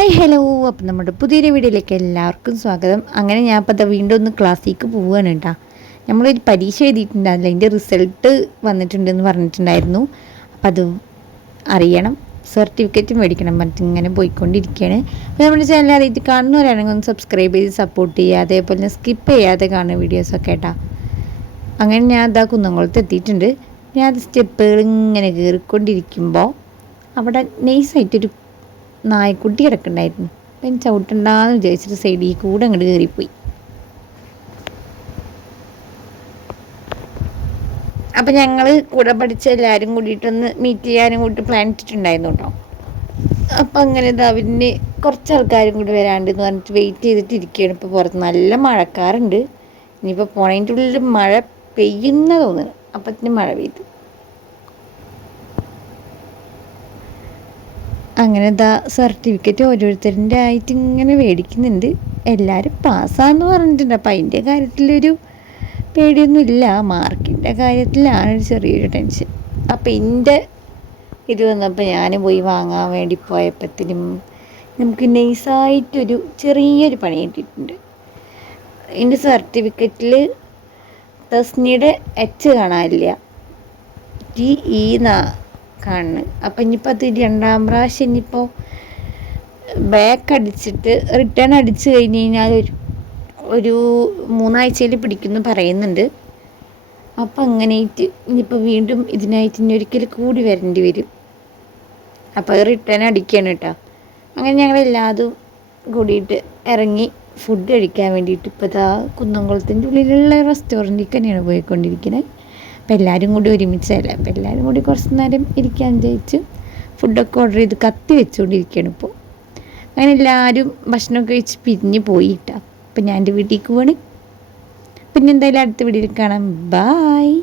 Hi hello, അപ്പം നമ്മുടെ പുതിയൊരു വീഡിയോയിലേക്ക് എല്ലാവർക്കും സ്വാഗതം. അങ്ങനെ ഞാൻ അപ്പോൾ വീണ്ടും ഒന്ന് ക്ലാസ്സിലേക്ക് പോവുകയാണ് കേട്ടോ. നമ്മളൊരു പരീക്ഷ എഴുതിയിട്ടുണ്ടായിരുന്നില്ല, അതിൻ്റെ റിസൾട്ട് വന്നിട്ടുണ്ടെന്ന് പറഞ്ഞിട്ടുണ്ടായിരുന്നു. അപ്പം അത് അറിയണം, സർട്ടിഫിക്കറ്റ് മേടിക്കണം പറഞ്ഞിട്ട് ഇങ്ങനെ പോയിക്കൊണ്ടിരിക്കുകയാണ്. അപ്പോൾ നമ്മുടെ ചാനൽ അറിയിട്ട് കാണുന്നവരാണെങ്കിൽ ഒന്ന് സബ്സ്ക്രൈബ് ചെയ്ത് സപ്പോർട്ട് ചെയ്യുക, അതേപോലെ തന്നെ സ്കിപ്പ് ചെയ്യാതെ കാണുന്ന വീഡിയോസൊക്കെ കേട്ടോ. അങ്ങനെ ഞാൻ അതാ കുന്നംകുളത്ത് എത്തിയിട്ടുണ്ട്. ഞാൻ അത് സ്റ്റെപ്പുകൾ ഇങ്ങനെ കയറിക്കൊണ്ടിരിക്കുമ്പോൾ അവിടെ നൈസായിട്ടൊരു നായ്ക്കുട്ടി കിടക്കുന്നുണ്ടായിരുന്നു. അപ്പം ചവിട്ടണ്ടെന്ന് വിചാരിച്ചിട്ട് സൈഡിൽ കൂടെ അങ്ങോട്ട് കയറിപ്പോയി. അപ്പം ഞങ്ങൾ കൂടെ പഠിച്ച എല്ലാവരും കൂടിയിട്ടൊന്ന് മീറ്റ് ചെയ്യാനും കൂടി പ്ലാൻ ഇട്ടിട്ടുണ്ടായിരുന്നു കേട്ടോ. അപ്പം അങ്ങനെ അവന് കുറച്ച് ആൾക്കാരും കൂടി വരാണ്ടെന്ന് പറഞ്ഞിട്ട് വെയിറ്റ് ചെയ്തിട്ടിരിക്കുകയാണ്. ഇപ്പോൾ പുറത്ത് നല്ല മഴക്കാറുണ്ട്. ഇനിയിപ്പോൾ പോണതിൻ്റെ ഉള്ളിൽ മഴ പെയ്യുന്ന തോന്നുന്നു. അപ്പത്തിന് മഴ പെയ്തു. അങ്ങനെ സർട്ടിഫിക്കറ്റ് ഓരോരുത്തരുടെ ആയിട്ട് ഇങ്ങനെ മേടിക്കുന്നുണ്ട്. എല്ലാവരും പാസ്സാന്ന് പറഞ്ഞിട്ടുണ്ട്. അപ്പം അതിൻ്റെ കാര്യത്തിലൊരു പേടിയൊന്നുമില്ല. മാർക്കിൻ്റെ കാര്യത്തിലാണ് ഒരു ചെറിയൊരു ടെൻഷൻ. അപ്പം എൻ്റെ ഇത് വന്നപ്പോൾ ഞാൻ പോയി വാങ്ങാൻ വേണ്ടി പോയപ്പോഴത്തേനും നമുക്ക് നൈസായിട്ടൊരു ചെറിയൊരു പണി കിട്ടിയിട്ടുണ്ട്. എൻ്റെ സർട്ടിഫിക്കറ്റിൽ തസ്നിയുടെ എച്ച് കാണാനില്ല, TE കാണുന്നത്. അപ്പം ഇനിയിപ്പോൾ അത് രണ്ടാം പ്രാവശ്യം ഇനിയിപ്പോൾ ബാക്ക് അടിച്ചിട്ട് റിട്ടേൺ അടിച്ച് കഴിഞ്ഞ് കഴിഞ്ഞാൽ ഒരു 3 ആഴ്ചയിൽ പിടിക്കുമെന്ന് പറയുന്നുണ്ട്. അപ്പം അങ്ങനെയായിട്ട് ഇനിയിപ്പോൾ വീണ്ടും ഇതിനായിട്ട് ഇനി ഒരിക്കൽ കൂടി വരേണ്ടി വരും. അപ്പോൾ അത് റിട്ടേൺ അടിക്കുകയാണ് കേട്ടോ. അങ്ങനെ ഞങ്ങളെല്ലാതും കൂടിയിട്ട് ഇറങ്ങി ഫുഡ് കഴിക്കാൻ വേണ്ടിയിട്ട് ഇപ്പോൾ കുന്നംകുളത്തിൻ്റെ ഉള്ളിലുള്ള റെസ്റ്റോറൻറ്റിൽ തന്നെയാണ് പോയിക്കൊണ്ടിരിക്കുന്നത്. അപ്പോൾ എല്ലാവരും കൂടി ഒരുമിച്ചല്ലേ, അപ്പോൾ എല്ലാവരും കൂടി കുറച്ച് നേരം ഇരിക്കാൻ വിചാരിച്ചു ഫുഡൊക്കെ ഓർഡർ ചെയ്ത് കത്തി വെച്ചുകൊണ്ടിരിക്കുകയാണ് ഇപ്പോൾ. അങ്ങനെ എല്ലാവരും ഭക്ഷണമൊക്കെ കഴിച്ച് പിരിഞ്ഞ് പോയിട്ടാ. അപ്പം ഞാൻ എൻ്റെ വീട്ടിലേക്ക് പോവാണ്. പിന്നെ എന്തായാലും അടുത്ത വീഡിയോയിൽ കാണാം. ബായ്.